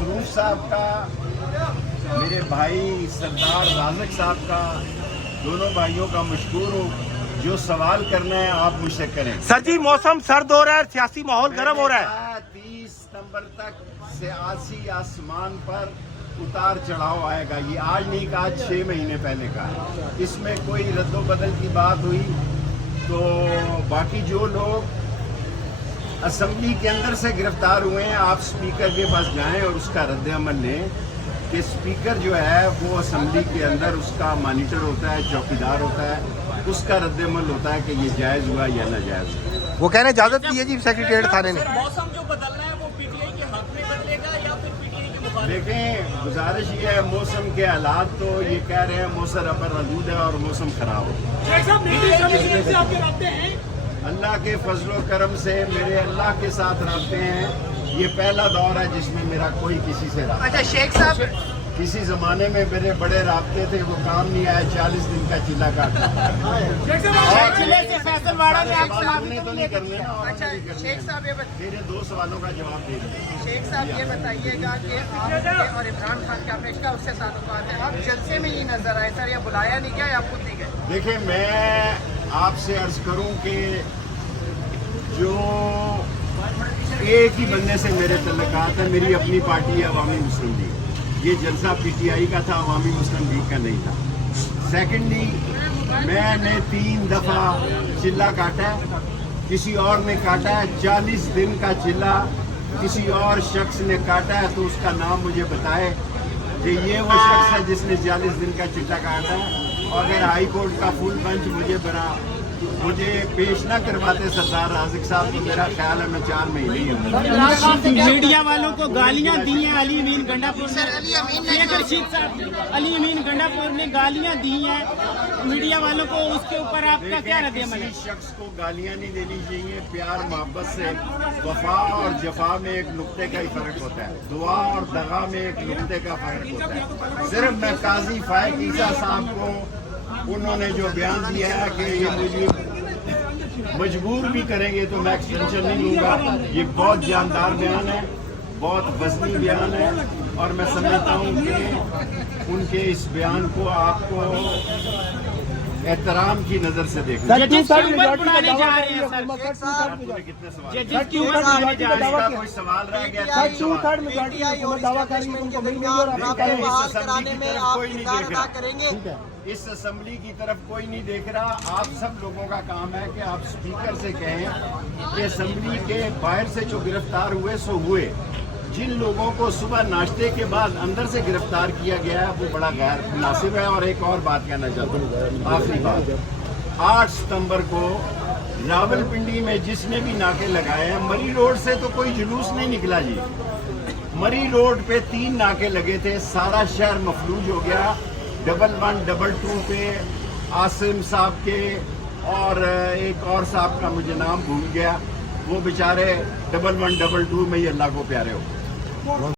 मसरूफ साहब का, मेरे भाई सरदार राज़िक साहब का, दोनों भाइयों का मशकूर हूँ। जो सवाल करना है आप मुझसे करें। सर जी मौसम सर्द हो रहा है, सियासी माहौल गर्म हो रहा है। 30 सितंबर तक सियासी आसमान पर उतार चढ़ाव आएगा। ये आज नहीं कहा, 6 महीने पहले कहा। इसमें कोई रद्दो बदल की बात हुई तो बाकी जो लोग असम्बली के अंदर से गिरफ्तार हुए हैं, आप स्पीकर के पास जाएं और उसका रद्द अमल लें कि स्पीकर जो है वो असम्बली के अंदर उसका मॉनिटर होता है, चौकीदार होता है, उसका रद्द अमल होता है कि ये जायज़ हुआ या नाजायज़ हुआ। वो कहने इजाजत दी है जी सेक्रेटेरिएट थाने ने। मौसम जो बदलना है वो पीटीआई के हक में बदलेगा या फिर पीटीआई के मुखालिफ? देखें, गुजारिश ये है, मौसम के हालात तो ये कह रहे हैं मौसम अबर रदूद है और मौसम खराब हो। अल्लाह के फजलो करम से मेरे अल्लाह के साथ राब्ते हैं। ये पहला दौर है जिसमें मेरा कोई किसी से राब्ता। अच्छा शेख साहब, किसी जमाने में मेरे बड़े राब्ते थे, वो काम नहीं आया। 40 दिन का चिल्ला काटा तो नहीं करने ना। अच्छा शेख साहब ये मेरे 2 सवालों का जवाब दे दें। शेख साहब ये बताइएगा कि आपके और इमरान खान का आपने उससे ताल्लुकात है, आप जलसे में ही नजर आए सर, या बुलाया नहीं गया या आप खुद नहीं गए? देखिए, मैं आपसे अर्ज करूं कि जो एक ही बंदे से मेरे तल्लुकात है, मेरी अपनी पार्टी है अवामी मुस्लिम लीग। ये जलसा पीटीआई का था, अवामी मुस्लिम लीग का नहीं था। सेकेंडली, मैंने 3 दफ़ा चिल्ला काटा है, किसी और ने काटा है। 40 दिन का चिल्ला किसी और शख्स ने काटा है तो उसका नाम मुझे बताए कि ये वो शख्स है जिसने 40 दिन का चिल्ला काटा है। और अगर हाई कोर्ट का फुल बेंच मुझे पेश ना करवाते सरदार राज़िक साहब, तो मेरा ख्याल है मैं 4 महीने ही। मीडिया वालों को गालियां दी हैं अली अमीन गंडापुर ने। अली अमीन गंडापुर ने गालियां दी हैं मीडिया वालों को, उसके ऊपर आपका क्या रद्द अमल है? किसी शख्स को गालियां नहीं देनी चाहिए। प्यार मोहब्बत से वफा और जफा में एक नुक्ते का ही फर्क होता है, दुआ और दगा में एक नुक्ते का फर्क होता है। सिर्फ मैं काजी फाइक ईसा साहब को उन्होंने जो बयान दिया है कि ये मुझे मजबूर भी करेंगे तो मैं एक्सटेंशन नहीं लूँगा, ये बहुत जानदार बयान है, बहुत वज़नी बयान है। और मैं समझता हूँ कि उनके इस बयान को आपको एहतराम की नज़र से देखना। जजेस के ऊपर बुलाने जा रहे हैं सर। आपने कितने सवाल? जजेस के ऊपर बुलाने जा रहे हैं। इसका कोई सवाल रह गया? 3 सवाल। पीटीआई और दावा कराने में आप किरदार अदा करेंगे? इस असेंबली की तरफ कोई नहीं देख रहा। आप सब लोगों का काम है कि आप स्पीकर से कहें कि असेंबली के बाहर से जो गिरफ्तार हुए सो हुए। जिन लोगों को सुबह नाश्ते के बाद अंदर से गिरफ्तार किया गया है वो बड़ा गैर मुनासिब है। और एक और बात कहना चाहता हूँ, आखिरी बात, 8 सितंबर को रावलपिंडी में जिसने भी नाके लगाए हैं, मरी रोड से तो कोई जुलूस नहीं निकला जी। मरी रोड पे 3 नाके लगे थे, सारा शहर मफलूज हो गया। 11, 22 पे आसिम साहब के और एक और साहब का मुझे नाम भूल गया, वो बेचारे 11, 22 में ही अल्लाह को प्यारे हो।